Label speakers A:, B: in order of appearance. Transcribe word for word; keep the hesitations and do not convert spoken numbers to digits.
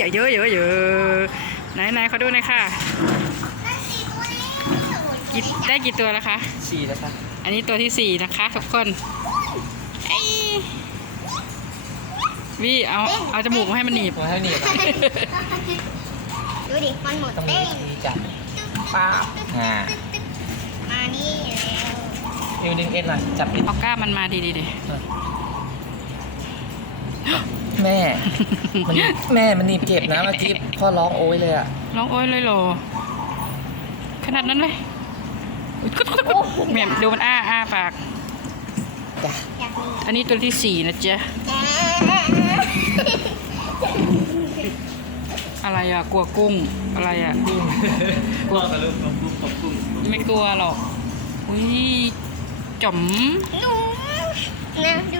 A: เยอะเยอะเยอะเยอะไหนไหนเขาดูหน่อยค่ะกี่ได้กี่ตัวแล้วคะ
B: สี่แล้วครับ
A: อันนี้ตัวที่สี่นะคะทุกคนไอ้วิเอาเอาจมูกมาให้มันหนีบ
B: มาให้หนีบ
C: ดูดิมันหมด
B: ต้องมี
C: เต้น
B: วิธีจับป๊าบอ่า
C: มานี่แล้ว
B: นิ้วดึงเอ็นหน่อยจับดิ
A: เอาก้ามันมาดีดีดิ
B: แม่มันแม่มันหนีบเจ็บนะเมื่อกี้พ่อร้องโอ้ยเลยอ่ะ
A: ร้องโอ้ยเลยเหรอขนาดนั้นเลยอุ๊ยกุ๊ดกุ๊ดกุ๊ดแม่ดูมันอ้าอ้าปาก
B: จ้ะ
C: อยากมี
A: อันนี้ตัวที่สี่นะจ๊ะอะไรอ่ะกลัวกุ้งอะไรอ่ะ
B: กลัวกับลูกกุ้งกับกุ้ง
A: ไม่กลัวหรอกอุ้ยจ๋อม
C: หนูนะ